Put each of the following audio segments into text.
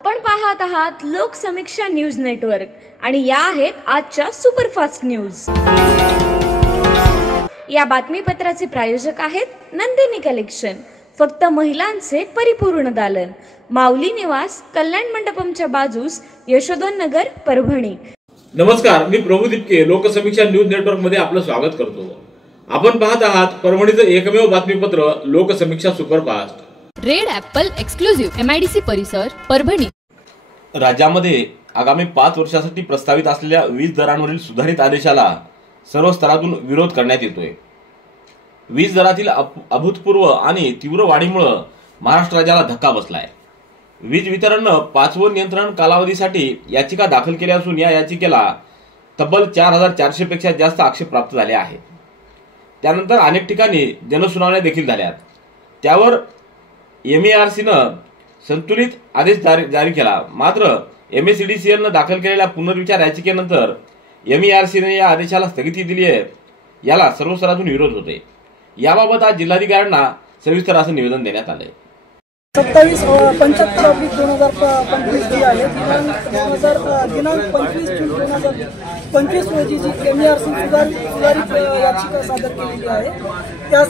आपण पाहत आहात लोकसमीक्षा न्यूज नेटवर्क आणि या आहेत आजच्या सुपरफास्ट न्यूज। या बातमीपत्राचे प्रायोजक आहेत नंदिनी कलेक्शन, फक्त महिलांचे परिपूर्ण दालन, माऊली निवास, कल्याण मंडपमच्या बाजूस, यशोधन नगर, परभणी। नमस्कार, मी प्रभू दीपके लोकसमीक्षा न्यूज नेटवर्क मध्ये आपलं स्वागत करतो। आपण पाहत आहात परभणीचं एकमेव बातमीपत्र Loksamiksha superfast. Red apple exclusive MIDC परिसर, परभणी। राज्यामध्ये आगामी 5 वर्षासाठी प्रस्तावित असलेल्या वीज दरांवरील सुधारित आदेशाला सर्व स्तरातून विरोध करण्यात येतोय। वीज दरातील अभूतपूर्व आणि तीव्र वाढीमुळे महाराष्ट्र राज्याला धक्का बसलाय। वीज वितरणने 5वं नियंत्रण कालावधीसाठी याचिका दाखल केली असून या याचिकेला तब्बल 4400 पेक्षा जास्त आक्षेप प्राप्त झाले आहेत। त्यानंतर अनेक ठिकाणी जनसुनावण्या देखील झाल्यात। त्यावर MERCनं संतुलित आदेश जारी केला। मात्र MSEDCL ने दाखल केलेल्या पुनर्विचार याचिकेनंतर MERCने या आदेशाला स्थगिती दिली आहे। याला सर्व स्तरातून विरोध होते। याबाबत आज जिल्हाधिकाऱ्यांना सविस्तर असं निवेदन देण्यात आले। 27/75/2025 जी आहे दिनांक 25 जून 2025 रोजी जी MERC सुधारित याचिका सादर केलेली आहे त्यात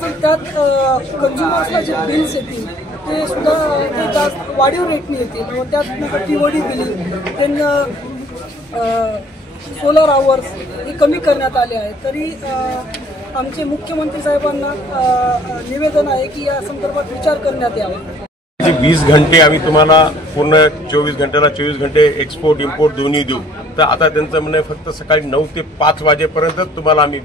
कंझ्युमर्सला जे बिल्स येतील ते सुद्धा ते जास्त वाढीव रेटने येतील व त्यात TOD बिलिंग त्यांना सोलर आवर्स हे कमी करण्यात आले आहे। तरी आमचे मुख्यमंत्री साहेबांना निवेदन आहे की या संदर्भात विचार करण्यात यावा। 20 घंटे आम्ही तुम्हाला पूर्ण 24 घंट्याला 24 घंटे एक्सपोर्ट इम्पोर्ट दोन्ही देऊ। तर आता त्यांचं म्हणणं फक्त सकाळी 9 ते 5 वाजेपर्यंत तुम्हाला आम्ही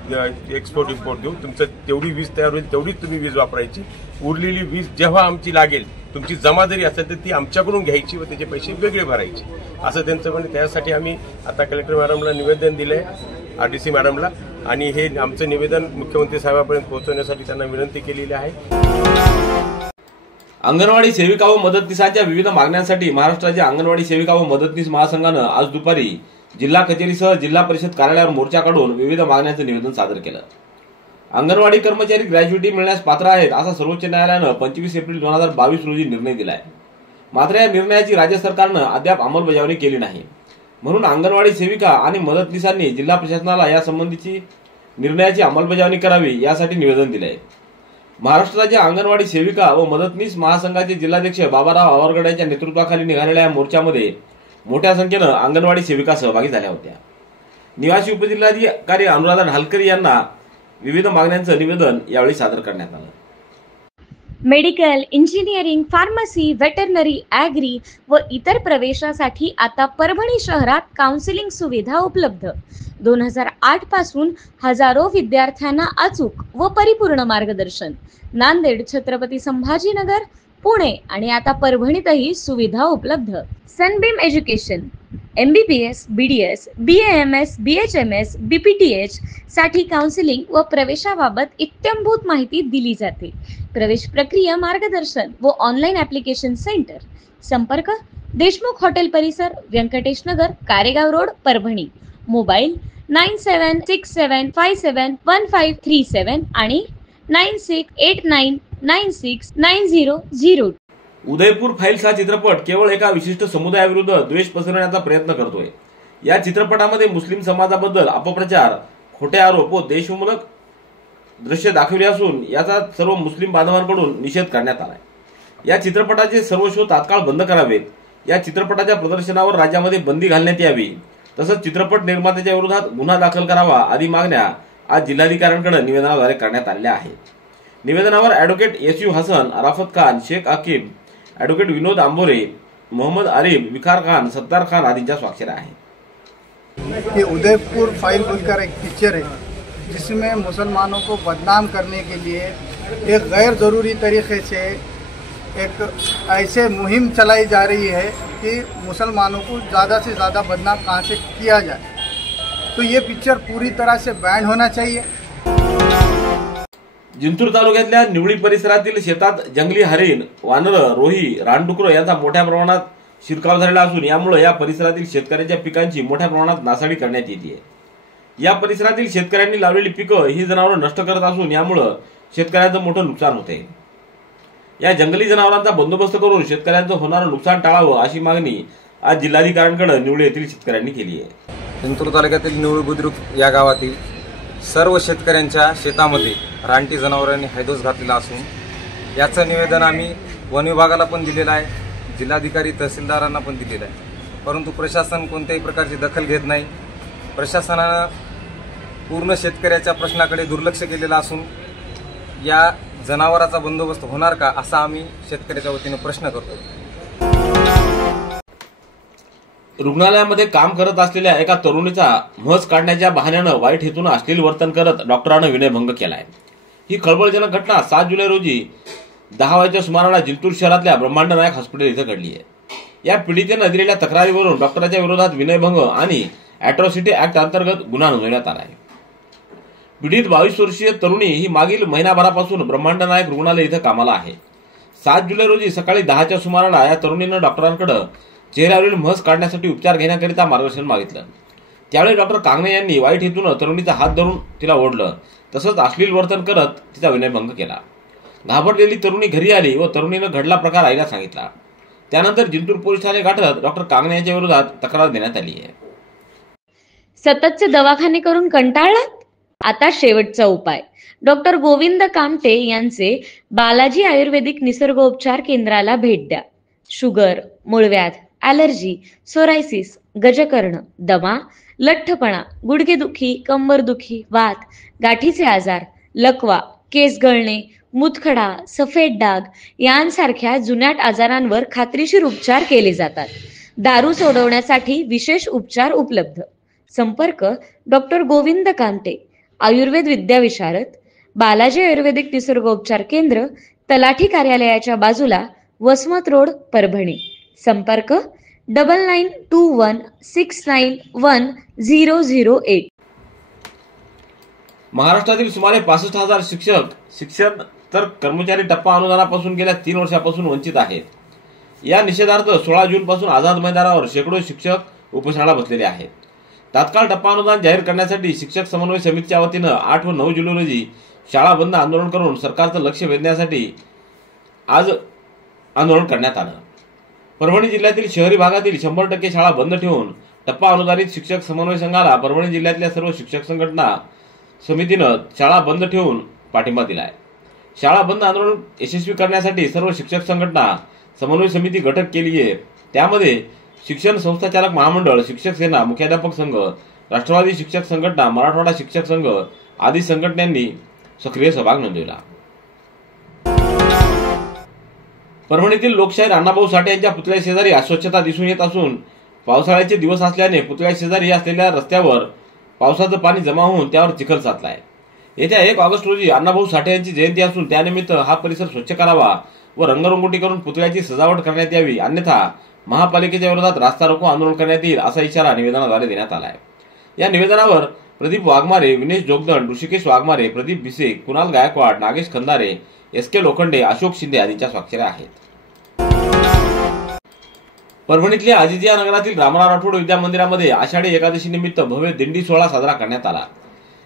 एक्सपोर्ट इम्पोर्ट देऊ। तुमचं तेवढी वीज तयार होईल तेवढीच तुम्ही वीज वापरायची। उरलेली वीज जेव्हा आमची लागेल तुमची जमा जरी असेल तर ती आमच्याकडून घ्यायची व त्याचे पैसे वेगळे भरायचे असं त्यांचं म्हणणं। त्यासाठी आम्ही आता कलेक्टर मॅडमला निवेदन दिलंय, RDC मॅडमला, आणि हे आमचं निवेदन मुख्यमंत्री साहेबांपर्यंत पोहोचवण्यासाठी त्यांना विनंती केलेली आहे। अंगणवाडी सेविका व मदतनीसांच्या विविध मागण्यांसाठी महाराष्ट्राच्या अंगणवाडी सेविका व मदतनीस महासंघानं आज दुपारी जिल्हा कचेरीसह जिल्हा परिषद कार्यालयावर मोर्चा काढून विविध मागण्यांचं निवेदन सादर केलं। अंगणवाडी कर्मचारी ग्रॅज्युइटी मिळण्यास पात्र आहेत असा सर्वोच्च न्यायालयानं 25 एप्रिल 2022 रोजी निर्णय दिलाय। मात्र या निर्णयाची राज्य सरकारनं अद्याप अंमलबजावणी केली नाही। म्हणून अंगणवाडी सेविका आणि मदतनीसांनी जिल्हा प्रशासनाला या संबंधीची निर्णयाची अंमलबजावणी करावी यासाठी निवेदन दिलंय। महाराष्ट्राच्या अंगणवाडी सेविका व मदतनीस महासंघाचे जिल्हाध्यक्ष बाबाराव आवरगड यांच्या नेतृत्वाखाली निघालेल्या मोर्चामध्ये मोठ्या संख्येनं अंगणवाडी सेविका सहभागी झाल्या होत्या। निवासी उपजिल्हाधिकारी अनुराधा ढालकरी यांना विविध मागण्यांचं निवेदन यावेळी सादर करण्यात आलं। Medical, engineering, pharmacy, veterinary, agri व इतर प्रवेशासाठी आता परभणी शहरात काउन्सिलिंग सुविधा उपलब्ध। 2008 पासून हजारो विद्यार्थ्यांना अचूक व परिपूर्ण मार्गदर्शन। नांदेड, छत्रपती संभाजीनगर, पुणे आणि आता परभणीतही सुविधा उपलब्ध। Sunbeam education MBBS, BDS, BAMS, BHMS, BPTH साठी काउन्सिलिंग व प्रवेशाबाबत इत्थंभूत माहिती दिली जाते। प्रवेश प्रक्रिया, मार्गदर्शन व ऑनलाईन ॲप्लिकेशन सेंटर। संपर्क देशमुख हॉटेल परिसर, व्यंकटेश नगर, कारेगाव रोड, परभणी। मोबाईल 9767571537 आणि 9689969002। उदयपूर फाईल्स हा चित्रपट केवळ एका विशिष्ट समुदायाविरुद्ध द्वेष पसरवण्याचा प्रयत्न करतोय। या चित्रपटामध्ये मुस्लिम समाजाबद्दल अपप्रचार, खोटे आरोप व देशविमूलक दृश्य दाखवले असून याचा सर्व मुस्लिम बांधवांकडून निषेध करण्यात आलाय। या चित्रपटाचे सर्व शो तात्काळ बंद करावेत। या चित्रपटाच्या प्रदर्शनावर राज्यामध्ये बंदी घालण्यात यावी। तसंच चित्रपट निर्मात्याच्या विरोधात गुन्हा दाखल करावा आदी मागण्या आज जिल्हाधिकाऱ्यांकडे निवेदनाद्वारे करण्यात आलेल्या आहेत। निवेदनावर advocate SU Hasan, Arafat Khan, Shaikh Aqib, advocate Vinod Ambore, Mohammad Arif, Vikhar Khan, Sattar Khan आदींच्या स्वाक्षऱ्या आहेत। ये उदयपुर फाइल बोलकर एक पिक्चर है जिसमें मुसलमानों को बदनाम करने के लिए एक गैर ज़रूरी तरीके से एक ऐसे मुहिम चलाई जा रही है कि मुसलमानों को ज़्यादा से ज़्यादा बदनाम कहाँ से किया जाए। तो ये पिक्चर पूरी तरह से बैन होना चाहिए। जिंतूर तालुक्यातल्या निवळी परिसरातील शेतात जंगली हरिण, वानरं, रोही, रानडुकरं यांचा मोठ्या प्रमाणात शिरकाव झालेला असून यामुळे या परिसरातील शेतकऱ्यांच्या पिकांची मोठ्या प्रमाणात नासाडी करण्यात येते। या परिसरातील शेतकऱ्यांनी लावलेली पिकं ही जनावरं नष्ट करत असून यामुळे शेतकऱ्यांचं मोठं नुकसान होते। या जंगली जनावरांचा बंदोबस्त करून शेतकऱ्यांचं होणारं नुकसान टाळावं अशी मागणी आज जिल्हाधिकाऱ्यांकडे निवळे येथील शेतकऱ्यांनी केली आहे. जिंतूर तालुक्यातील निवळ बुद्रुक या गावातील सर्व शेतकऱ्यांच्या शेतामध्ये रानटी जनावरांनी हैदोस घातलेला असून याचं निवेदन आम्ही वन विभागाला पण दिलेलं आहे, जिल्हाधिकारी तहसीलदारांना पण दिलेलं आहे. परंतु प्रशासन कोणत्याही प्रकारची दखल घेत नाही. प्रशासनानं पूर्ण शेतकऱ्याच्या प्रश्नाकडे दुर्लक्ष केलेलं असून या जनावराचा बंदोबस्त होणार का असा आम्ही शेतकऱ्याच्या वतीने प्रश्न करतो. रुग्णालयामध्ये काम करत असलेल्या एका तरुणीचा म्हस काढण्याच्या बहाण्यानं वाईट हेतून अश्लील वर्तन करत डॉक्टरांनं विनयभंग केलाय. ही खळबळजनक घटना 7 जुलै रोजी 10 वाजेच्या सुमाराला जिंतूर शहरातल्या ब्रह्मांड नायक हॉस्पिटल इथं घडली आहे. या पीडितेनं दिलेल्या तक्रारीवरून डॉक्टरांच्या विरोधात विनयभंग आणि अॅट्रॉसिटी ऍक्ट अंतर्गत गुन्हा नोंदवण्यात आला आहे. पीडित 22 वर्षीय तरुणी ही मागील महिनाभरापासून ब्रह्मांड नायक रुग्णालय इथं कामाला आहे. 7 जुलै रोजी सकाळी 10च्या सुमाराला या तरुणीनं डॉक्टरांकडे चेहऱ्यावरील म्हस काढण्यासाठी उपचार घेण्याकरिता मार्गदर्शन मागितलं. त्यावेळी डॉक्टर कांगणे यांनी वाईट हेतून तरुणीचा हात धरून तिला ओढलं, तसंच अश्लील वर्तन करत तिचा विनयभंग केला. घाबरलेली तरुणी घरी आली व तरुणीनं घडला प्रकार आईला सांगितला. त्यानंतर जिंतूर पोलीस ठाणे गाठत डॉक्टर कांगणे यांच्या विरोधात तक्रार देण्यात आली आहे. सततचे दवाखाने करून कंटाळलात? आता शेवटचा उपाय. डॉक्टर गोविंद कामटे यांचे बालाजी आयुर्वेदिक निसर्गोपचार केंद्राला भेट द्या. शुगर, मूळव्याध, ॲलर्जी, सोरायसिस, गजकर्ण, दमा, लठ्ठपणा, गुडघेदुखी, कंबरदुखी, वात, गाठीचे आजार, लकवा, केस गळणे, मूतखडा, सफेद डाग यांसारख्या जुनाट आजारांवर खात्रीशीर उपचार केले जातात. दारू सोडवण्यासाठी विशेष उपचार उपलब्ध. संपर्क डॉक्टर गोविंद कामटे, आयुर्वेद विद्याविशारद, बालाजी आयुर्वेदिक निसर्गोपचार केंद्र, तलाठी कार्यालयाच्या बाजूला, वसमत रोड, परभणी. संपर्क 9921691008. महाराष्ट्रातील सुमारे 65,000 शिक्षक शिक्षण तर कर्मचारी टप्पा अनुदानापासून गेल्या 3 वर्षापासून वंचित आहेत. या निषेधार्थ 16 जून पासून आझाद मैदानावर शेकडो शिक्षक उपोषणाला बसलेले आहेत. तात्काळ टप्पा अनुदान जाहीर करण्यासाठी शिक्षक समन्वय समितीच्या वतीनं 8 व 9 जुलै रोजी शाळा बंद आंदोलन करून सरकारचं लक्ष वेधण्यासाठी आज आंदोलन करण्यात आलं. परभणी जिल्ह्यातील शहरी भागातील 100% शाळा बंद ठेवून टप्पा अनुदानित शिक्षक समन्वय संघाला परभणी जिल्ह्यातल्या सर्व शिक्षक संघटना समितीनं शाळा बंद ठेवून पाठिंबा दिलाय. शाळा बंद आंदोलन यशस्वी करण्यासाठी सर्व शिक्षक संघटना समन्वय समिती गठक केली आहे. त्यामध्ये शिक्षण संस्थाचालक महामंडळ, शिक्षक सेना, मुख्याध्यापक संघ, राष्ट्रवादी शिक्षक संघटना, मराठवाडा शिक्षक संघ आदी संघटनांनी सक्रिय सहभाग नोंदवला. परभणीतील लोकशाहीर अण्णाभाऊ साठे यांच्या पुतळ्या शेजारी अस्वच्छता दिसून येत असून पावसाळ्याचे दिवस असल्याने पुतळ्या शेजारी असलेल्या रस्त्यावर पावसाचं पाणी जमा होऊन त्यावर चिखल साचलाय. येत्या 1 ऑगस्ट रोजी अण्णाभाऊ साठे यांची जयंती असून त्यानिमित्त हा परिसर स्वच्छ करावा व रंगरंगोटी करून पुतळ्याची सजावट करण्यात यावी, अन्यथा महापालिकेच्या विरोधात रास्ता रोको आंदोलन करण्यात येईल असा इशारा निवेदनाद्वारे देण्यात आला आहे. या निवेदनावर प्रदीप वाघमारे, विनेश जोगदंड, ऋषिकेश वाघमारे, प्रदीप बिसे, कुणाल गायकवाड, नागेश खंदारे, SK लोखंडे, अशोक शिंदे आदींच्या स्वाक्षऱ्या आहेत. परभणीतल्या आजिजिया नगरातील रामराव राठोड विद्या मंदिरामध्ये आषाढी एकादशी निमित्त भव्य दिंडी सोहळा साजरा करण्यात आला.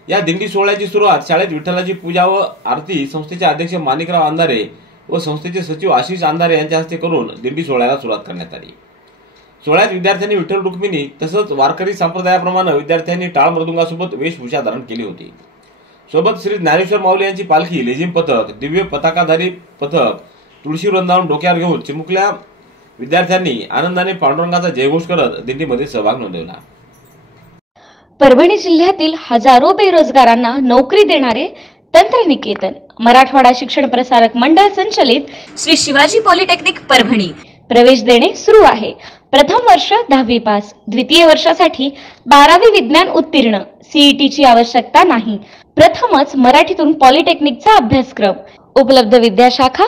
या दिंडी सोहळ्याची सुरुवात शाळेत विठ्ठलाची पूजा व आरती संस्थेचे अध्यक्ष माणिकराव अंधारे व संस्थेचे सचिव आशिष अंधारे यांच्या हस्ते करून दिंडी सोहळ्याला सुरुवात करण्यात आली. सोहळ्यात विद्यार्थ्यांनी विठ्ठल रुक्मिणी तसंच वारकरी संप्रदायाप्रमाणे विद्यार्थ्यांनी टाळ मृदुंगासोबत वेशभूषा धारण केली होती. सोबत श्री ज्ञानेश्वर माऊली यांची पालखी, लेझिम पथक, दिव्य पताकाधारी पथक, तुळशी वृंदावन डोक्यावर घेऊन चिमुकल्या विद्यार्थ्यांनी आनंदाने पांडुरंगाचा जयघोष करत दिंडीमध्ये सहभाग नोंदवला. परभणी जिल्ह्यातील हजारो बेरोजगारांना नोकरी देणारे तंत्रनिकेतन मराठवाडा शिक्षण प्रसारक मंडळ संचलित श्री शिवाजी पॉलिटेक्निक परभणी प्रवेश देणे सुरू आहे. प्रथम वर्ष 10वी पास, द्वितीय वर्षासाठी 12वी विज्ञान उत्तीर्ण, CET ची आवश्यकता नाही. प्रथमच मराठीतून पॉलिटेक्निकचा अभ्यासक्रम उपलब्ध. विद्याशाखा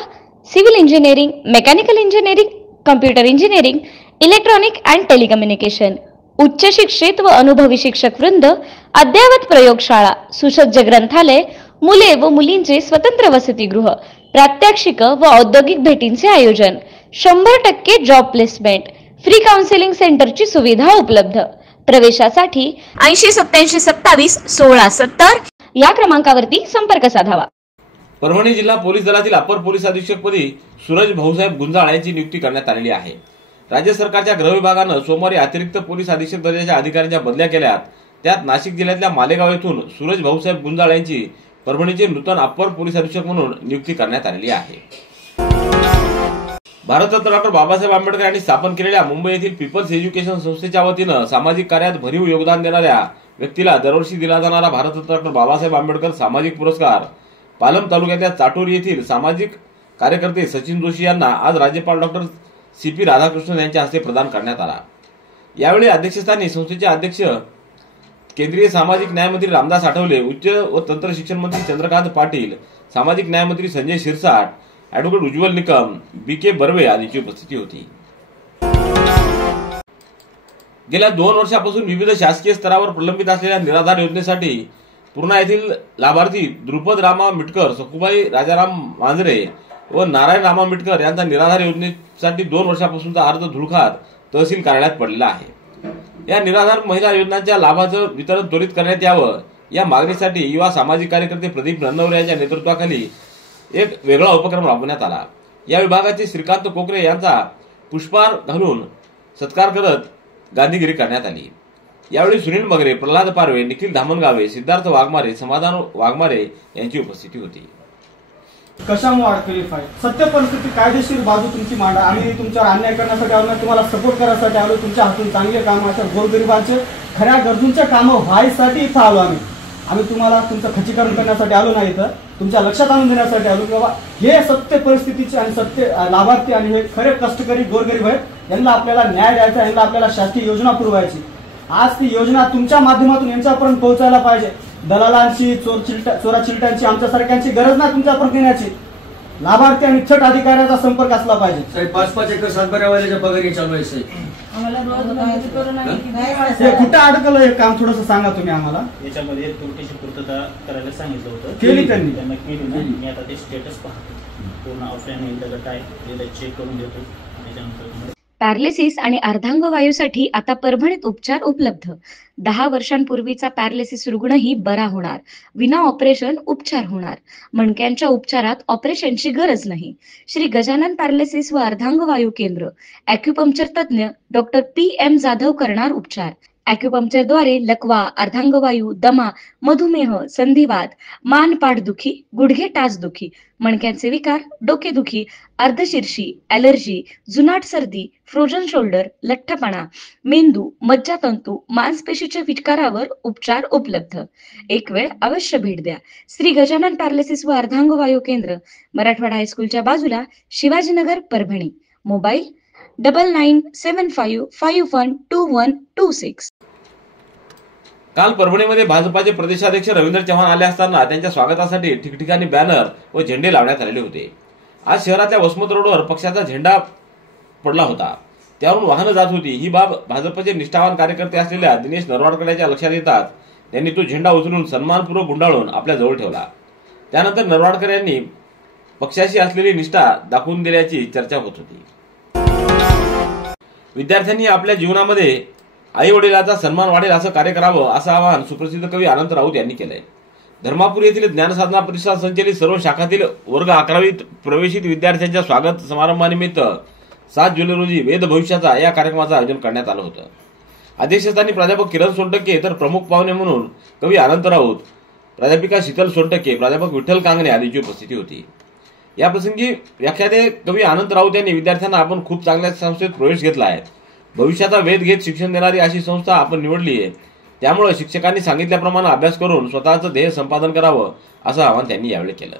civil engineering, mechanical engineering, computer engineering, electronic and telecommunication. उच्च शिक्षित व अनुभवी शिक्षक वृंद, अद्ययावत प्रयोगशाळा, सुसज्ज ग्रंथालय, मुले व मुलींचे स्वतंत्र वसतिगृह, प्रात्यक्षिक व औद्योगिक भेटींचे आयोजन, 100% जॉब प्लेसमेंट, फ्री काउन्सिलिंग सेंटरची सुविधा उपलब्ध. प्रवेशासाठी 8087271670 या क्रमांकावरती संपर्क साधावा. परभणी जिल्हा पोलीस दलातील अपर पोलीस अधीक्षकपदी सूरज भाऊसाहेब गुंजाळ यांची नियुक्ती करण्यात आलेली आहे. राज्य सरकारच्या गृह विभागानं सोमवारी अतिरिक्त पोलीस अधीक्षक दर्जाच्या अधिकाऱ्यांच्या बदल्या केल्यात. त्यात नाशिक जिल्ह्यातल्या मालेगाव येथून सूरज भाऊसाहेब गुंजाळ यांची परभणीचे नूतन अपर पोलीस अधीक्षक म्हणून नियुक्ती करण्यात आलेली आहे. भारतरत्न डॉक्टर बाबासाहेब आंबेडकर यांनी स्थापन केलेल्या मुंबई येथील पीपल्स एज्युकेशन संस्थेच्या वतीनं सामाजिक कार्यात भरीव योगदान देणाऱ्या व्यक्तीला दरवर्षी दिला जाणारा भारतरत्न डॉक्टर बाबासाहेब आंबेडकर सामाजिक पुरस्कार पालम तालुक्यातल्या चाटोरी येथील सामाजिक कार्यकर्ते सचिन जोशी यांना आज राज्यपाल डॉक्टर CP राधाकृष्णन यांच्या हस्ते प्रदान करण्यात आला. यावेळी अध्यक्षस्थानी संस्थेचे अध्यक्ष केंद्रीय सामाजिक न्याय मंत्री रामदास आठवले, उच्च व तंत्र शिक्षण मंत्री चंद्रकांत पाटील, सामाजिक न्याय मंत्री संजय शिरसाट, ॲडव्होकेट उज्ज्वल निकम, BK बर्वे आदींची उपस्थिती होती. गेल्या 2 वर्षापासून विविध शासकीय स्तरावर प्रलंबित असलेल्या निराधार योजनेसाठी पूर्णा येथील लाभार्थी द्रुपद रामा मिटकर, सखुबाई राजाराम मांजरे व नारायण रामा मिटकर यांचा निराधार योजनेसाठी 2 वर्षापासूनचा अर्ज धुळखात तहसील कार्यालयात पडलेला आहे. या निराधार महिला योजनांच्या लाभाचं वितरण त्वरित करण्यात यावं या मागणीसाठी युवा सामाजिक कार्यकर्ते प्रदीप नन्नवरे यांच्या नेतृत्वाखाली एक वेगळा उपक्रम राबवण्यात आला. या विभागाचे श्रीकांत कोकरे यांचा पुष्पहार घालून सत्कार करत गांधीगिरी करण्यात आली. यावेळी सुनील मगरे, प्रल्हाद पारवे, निखिल धामणगावे, सिद्धार्थ वाघमारे, समाधान वाघमारे यांची उपस्थिती होती. कशामुळे अडकली फाईल सत्य परिस्थिती कायदेशीर बाजू तुमची मांडा. आम्ही तुमच्यावर अन्याय करण्यासाठी आलो, तुम्हाला सपोर्ट करण्यासाठी आलो. तुमच्या हातून चांगले काम, अशा गोरगरिबांचे खऱ्या गरजूंचे कामं व्हायसाठी इथं आलो. आम्ही तुम्हाला तुमचं खच्चीकरण करण्यासाठी आलो नाही, इथं तुमच्या लक्षात आणून देण्यासाठी आलो की बाबा हे सत्य परिस्थितीचे आणि सत्य लाभार्थी आणि हे खरे कष्टकरी गोरगरीब आहेत, यांना आपल्याला न्याय द्यायचा, यांना आपल्याला शासकीय योजना पुरवायची. आज ती योजना तुमच्या माध्यमातून यांच्यापर्यंत पोहोचायला पाहिजे. दलालांची, चोरा चिलट्यांची, आमच्यासारख्यांची गरज नाही तुमच्यापर्यंत येण्याची. लाभार्थी आणि थेट अधिकाऱ्याचा संपर्क असला पाहिजे. 5-5 एकर सातबाऱ्यावाल्याच्या पगारी चालू आहे साहेब. हे कुठं अडकलं हे काम थोडंसं सांगा तुम्ही आम्हाला. याच्यामध्ये त्रुटीची पूर्तता करायला सांगितलं होतं, केली त्यांनी केली ना. मी आता ते स्टेटस पाहतो, पूर्ण ऑफलाईन एकदा काय चेक करून देतो. त्याच्यानंतर पॅरालिसिस आणि अर्धांगवायूसाठी आता परभणीत उपचार उपलब्ध. 10 वर्षांपूर्वीचा पॅरालिसिस रुग्णही बरा होणार. विना ऑपरेशन उपचार होणार. मणक्यांच्या उपचारात ऑपरेशनची गरज नाही. श्री गजानन पॅरालिसिस व अर्धांगवायू केंद्र. ॲक्युपंक्चर तज्ञ डॉक्टर PM जाधव करणार उपचार. ॲक्युपंक्चरद्वारे लकवा, अर्धांगवायू, दमा, मधुमेह, संधिवात, मान पाठदुखी, गुडघे टाचदुखी, मणक्यांचे विकार, डोकेदुखी, अर्धशीर्षी, ॲलर्जी, जुनाट सर्दी, फ्रोजन शोल्डर, लठ्ठपणा, मेंदू, मज्जातंतू, मांसपेशीच्या विकारावर उपचार उपलब्ध. एक वेळ अवश्य भेट द्या. श्री गजानन पॅरालिसिस व अर्धांगवायू केंद्र, मराठवाडा हायस्कूलच्या बाजूला, शिवाजीनगर, परभणी. मोबाईल 9975512126. काल परभणीमध्ये भाजपाचे प्रदेशाध्यक्ष रवींद्र चव्हाण आले असताना त्यांच्या स्वागतासाठी ठिकठिकाणी बॅनर व झेंडे लावण्यात आलेले होते. आज शहरातल्या वसमत रोडवर पक्षाचा झेंडा पडला होता, त्यावरून वाहनं जात होती. ही बाब भाजपचे निष्ठावान कार्यकर्ते असलेल्या दिनेश नरवाडकर यांच्या लक्षात येतात त्यांनी तो झेंडा उचलून सन्मानपूर्वक गुंडाळून आपल्या जवळ ठेवला. त्यानंतर नरवाडकर यांनी पक्षाशी असलेली निष्ठा दाखवून दिल्याची चर्चा होत होती. विद्यार्थ्यांनी आपल्या जीवनामध्ये आई वडिलांचा सन्मान वाढेल असं कार्य करावं असं आवाहन सुप्रसिद्ध कवी आनंद राऊत यांनी केलंय. धर्मापूर येथील ज्ञानसाधना परिषद संचलित सर्व शाखातील वर्ग 11वीत प्रवेशित विद्यार्थ्यांच्या स्वागत समारंभानिमित्त 7 जुलै रोजी वेद भविष्याचा या कार्यक्रमाचं आयोजन करण्यात आलं होतं. अध्यक्षस्थानी प्राध्यापक किरण सोनटक्के तर प्रमुख पाहुणे म्हणून कवी आनंद राऊत, प्राध्यापिका शीतल सोनटक्के, प्राध्यापक विठ्ठल कांगणे आदींची उपस्थिती होती. याप्रसंगी व्याख्याते कवी आनंद राऊत यांनी विद्यार्थ्यांना आपण खूप चांगल्या संस्थेत प्रवेश घेतला आहे. भविष्याचा वेध घेत शिक्षण देणारी अशी संस्था आपण निवडली आहे. त्यामुळे शिक्षकांनी सांगितल्याप्रमाणे अभ्यास करून स्वतःचं ध्येय संपादन करावं असं आवाहन त्यांनी यावेळी केलं.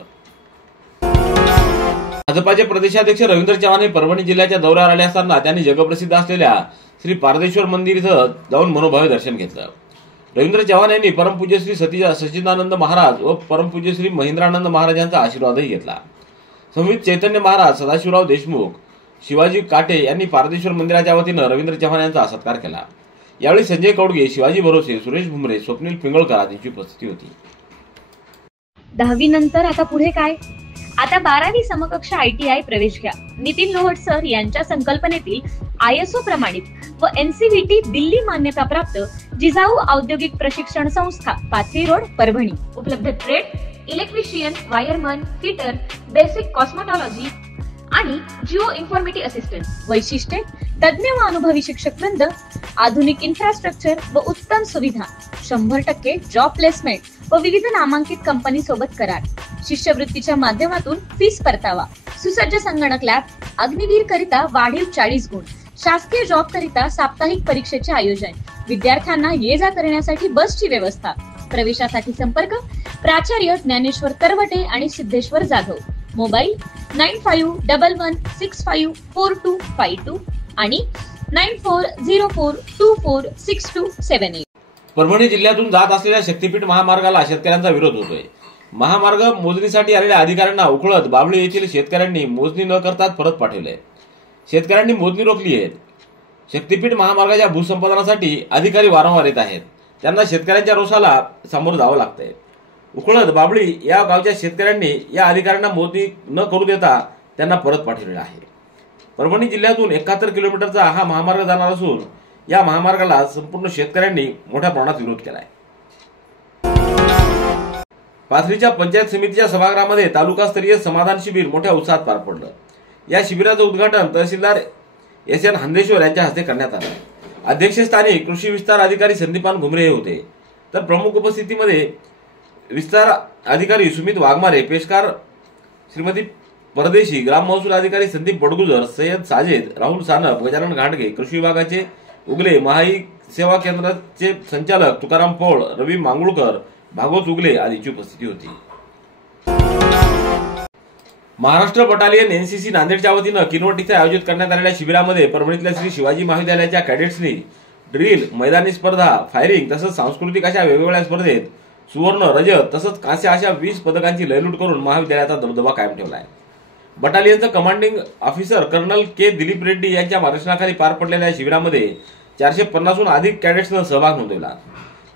भाजपाचे प्रदेशाध्यक्ष रवींद्र चव्हाण हे परभणी जिल्ह्याच्या दौऱ्यावर आले असताना त्यांनी जगप्रसिद्ध असलेल्या श्री पारदेश्वर मंदिर इथं जाऊन मनोभावे दर्शन घेतलं. रवींद्र चव्हाण यांनी परमपूज्य श्री सच्चिदानंद महाराज व परमपूज्य श्री महेंद्रानंद महाराज यांचा आशीर्वादही घेतला. संवित चैतन्य महाराज, सदाशिवराव देशमुख, शिवाजी काटे यांनी पारदेश्वर मंदिराच्या वतीनं रवींद्र चव्हाण यांचा सत्कार केला. यावेळी संजय कौडगे, शिवाजी भरोसे, सुरेश भुमरे, स्वप्नील पिंगळकर आदींची उपस्थिती होती. 10वी नंतर आता पुढे काय? आता 12वी समकक्ष ITI प्रवेश घ्या. नितीन लोहट सर यांच्या संकल्पनेतील ISO प्रमाणित व NCVT दिल्ली मान्यताप्राप्त जिजाऊ औद्योगिक प्रशिक्षण संस्था, पाथरी रोड, परभणी. उपलब्ध trade, electrician, wireman, fitter, basic cosmetology आणि जिओ इन्फॉर्मेटिव्ह असिस्टंट. वैशिष्ट्ये: तज्ञ व अनुभवी शिक्षक वृंद, आधुनिक इन्फ्रास्ट्रक्चर व उत्तम सुविधा, 100% जॉब प्लेसमेंट व विविध नामांकित कंपनी सोबत करार. शिष्यवृत्तीच्या माध्यमातून फीस परतावा. सुसज्ज संगणक लॅब, अग्निवीर करिता वाढीव 40 गुण, शासकीय जॉब करिता साप्ताहिक परीक्षेचे आयोजन, विद्यार्थ्यांना ये जा करण्यासाठी बसची व्यवस्था. प्रवेशासाठी संपर्क प्राचार्य ज्ञानेश्वर तरवटे आणि सिद्धेश्वर जाधव. मोबाईल 9511654252 आणि 9404246278. परभणी जिल्ह्यातून जात असलेल्या शक्तीपीठ महामार्गाला शेतकऱ्यांचा विरोध होतोय. महामार्ग मोजणीसाठी आलेल्या अधिकाऱ्यांना उखळत बाबळी येथील शेतकऱ्यांनी मोजणी न करताच परत पाठवले. शेतकऱ्यांनी मोजणी रोखली आहे. शक्तीपीठ महामार्गाच्या भूसंपादनासाठी अधिकारी वारंवार येत आहेत. त्यांना शेतकऱ्यांच्या रोषाला सामोरं जावं लागतंय. उखळत बाबळी या गावच्या शेतकऱ्यांनी या अधिकाऱ्यांना मोजणी न करू देता त्यांना परत पाठवलेला आहे. परभणी जिल्ह्यातून 71 किलोमीटरचा हा महामार्ग जाणार असून या महामार्गाला संपूर्ण शेतकऱ्यांनी मोठ्या प्रमाणात विरोध केलाय. पाथरीच्या पंचायत समितीच्या सभागृहामध्ये तालुकास्तरीय समाधान शिबिर मोठ्या उत्साहात पार पडलं. या शिबिराचं उद्घाटन तहसीलदार SN हंदेश्वर यांच्या हस्ते करण्यात आलं. अध्यक्षस्थानी कृषी विस्तार अधिकारी संदीपान घुमरे होते. तर प्रमुख उपस्थितीमध्ये विस्तार अधिकारी सुमित वाघमारे, पेशकार श्रीमती परदेशी, ग्राम महसूल अधिकारी संदीप बडगुजर, सय्यद साजेद, राहुल सानप, गजानन घाटगे, कृषी विभागाचे उगले, महाई सेवा केंद्राचे संचालक तुकाराम पोळ, रवी मांगुळकर, भागवत उगले आदींची उपस्थिती होती. महाराष्ट्र बटालियन NCC नांदेडच्या वतीनं किनवट इथे आयोजित करण्यात आलेल्या शिबिरामध्ये परभणीतल्या श्री शिवाजी महाविद्यालयाच्या कॅडेट्सनी ड्रिल, मैदानी स्पर्धा, फायरिंग तसंच सांस्कृतिक अशा वेगवेगळ्या स्पर्धेत सुवर्ण, रजत तसंच कांस्य अशा 20 पदकांची लयलूट करून महाविद्यालयाचा दबदबा कायम ठेवलाय. बटालियनचं कमांडिंग ऑफिसर कर्नल के दिलीप रेड्डी यांच्या मार्गदर्शनाखाली पार पडलेल्या शिबिरामध्ये 450हून अधिक कॅडेट्सनं सहभाग नोंदवला.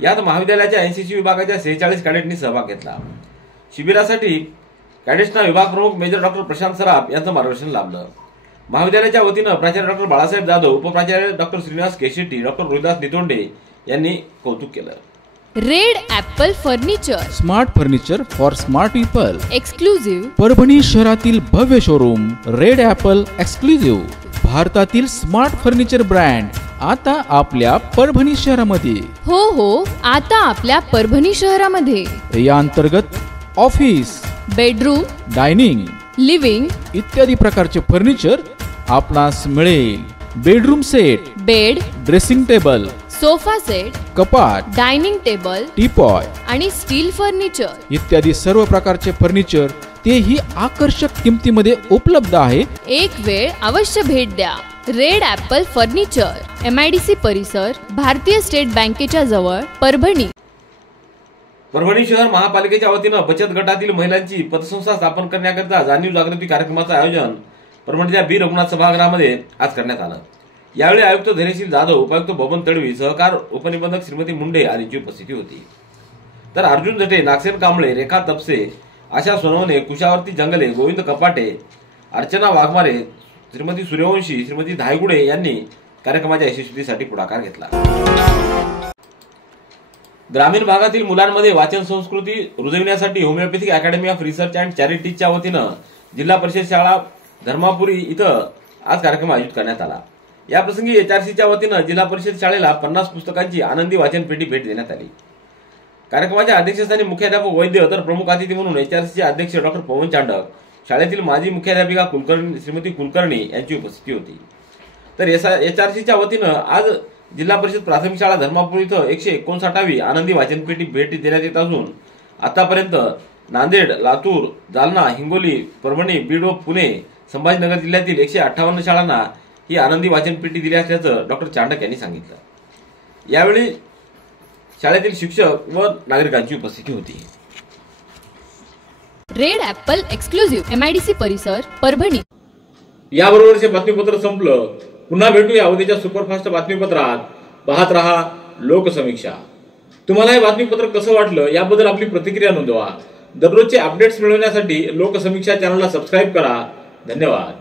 यात महाविद्यालयाच्या NCC विभागाच्या 46 कॅडेटनी सहभाग घेतला. शिबिरासाठी कॅडेट्सना विभाग प्रमुख मेजर डॉक्टर प्रशांत सराफ यांचं मार्गदर्शन लाभलं. महाविद्यालयाच्या वतीनं प्राचार्य डॉक्टर बाळासाहेब जाधव, उपप्राचार्य डॉक्टर श्रीनिवास केशेट्टी, डॉक्टर रोहिदास नितोंडे यांनी कौतुक केलं. Red apple furniture, smart furniture for smart people, exclusive. Parbhani शहरातील भव्य शोरूम रेड ॲपल एक्सक्लुझिव्ह, भारतातील स्मार्ट फर्निचर ब्रँड आता आपल्या परभणी शहरामध्ये. हो, आता आपल्या परभणी शहरामध्ये. या अंतर्गत ऑफिस, बेडरूम, डायनिंग, लिव्हिंग इत्यादी प्रकारचे फर्निचर आपणास मिळेल. Bedroom set, bed, dressing table, sofa set, कपाट, डायनिंग टेबल, टीपॉय आणि स्टील फर्निचर इत्यादी सर्व प्रकारचे फर्निचर तेही आकर्षक किमतीमध्ये उपलब्ध आहे. एक वेळ अवश्य भेट द्या. रेड ॲपल फर्निचर, MIDC परिसर, भारतीय स्टेट बँकेच्या जवळ, परभणी. परभणी शहर महापालिकेच्या वतीनं बचत गटातील महिलांची पतसंस्था स्थापन करण्याकरिता जाणीव जागृती कार्यक्रमाचं आयोजन परभणीच्या बी रघुनाथ सभागृहामध्ये आज करण्यात आलं. यावेळी आयुक्त धैर्यशील जाधव, उपायुक्त बबन तडवी, सहकार उपनिबंधक श्रीमती मुंडे आदींची उपस्थिती होती. तर अर्जुन जटे, नागसेन कांबळे, रेखा तपसे, आशा सोनवणे, कुशावर्ती जंगले, गोविंद कपाटे, अर्चना वाघमारे, श्रीमती सूर्यवंशी, श्रीमती धायगुडे यांनी कार्यक्रमाच्या यशस्वीसाठी पुढाकार घेतला. ग्रामीण भागातील मुलांमध्ये वाचन संस्कृती रुजविण्यासाठी homeopathic academy of research and चॅरिटीजच्या वतीनं जिल्हा परिषद शाळा धर्मापुरी इथं आज कार्यक्रम आयोजित करण्यात आला. याप्रसंगी HRCच्या वतीनं जिल्हा परिषद शाळेला 50 पुस्तकांची आनंदी वाचन पेटी भेट देण्यात आली. कार्यक्रमाच्या अध्यक्षस्थानी मुख्याध्यापक वैद्य तर प्रमुख अतिथी म्हणून HRCचे अध्यक्ष डॉक्टर पवन चांडक, शाळेतील माजी मुख्याध्यापिका कुलकर्णी श्रीमती कुलकर्णी यांची उपस्थिती होती. तर HRCच्या वतीनं आज जिल्हा परिषद प्राथमिक शाळा धर्मापूर इथं 159वी आनंदी वाचनपेटी भेट देण्यात येत असून आतापर्यंत नांदेड, लातूर, जालना, हिंगोली, परभणी, बीड व पुणे, संभाजीनगर जिल्ह्यातील 158 शाळांना ही आनंदी वाचनपेटी दिली असल्याचं डॉक्टर चांडक यांनी सांगितलं. यावेळी शाळेतील शिक्षक व नागरिकांची उपस्थिती होती. रेड ॲपल एक्सक्लुझिव्ह, MIDC परिसर, परभणी. याबरोबरचे बातमीपत्र संपलं. पुन्हा भेटूया उद्याच्या सुपरफास्ट बातमीपत्रात. पाहत रहा लोकसमीक्षा. तुम्हाला हे बातमीपत्र कसं वाटलं याबद्दल आपली प्रतिक्रिया नोंदवा. दररोजचे अपडेट्स मिळवण्यासाठी लोकसमीक्षा चॅनलला सबस्क्राईब करा. धन्यवाद.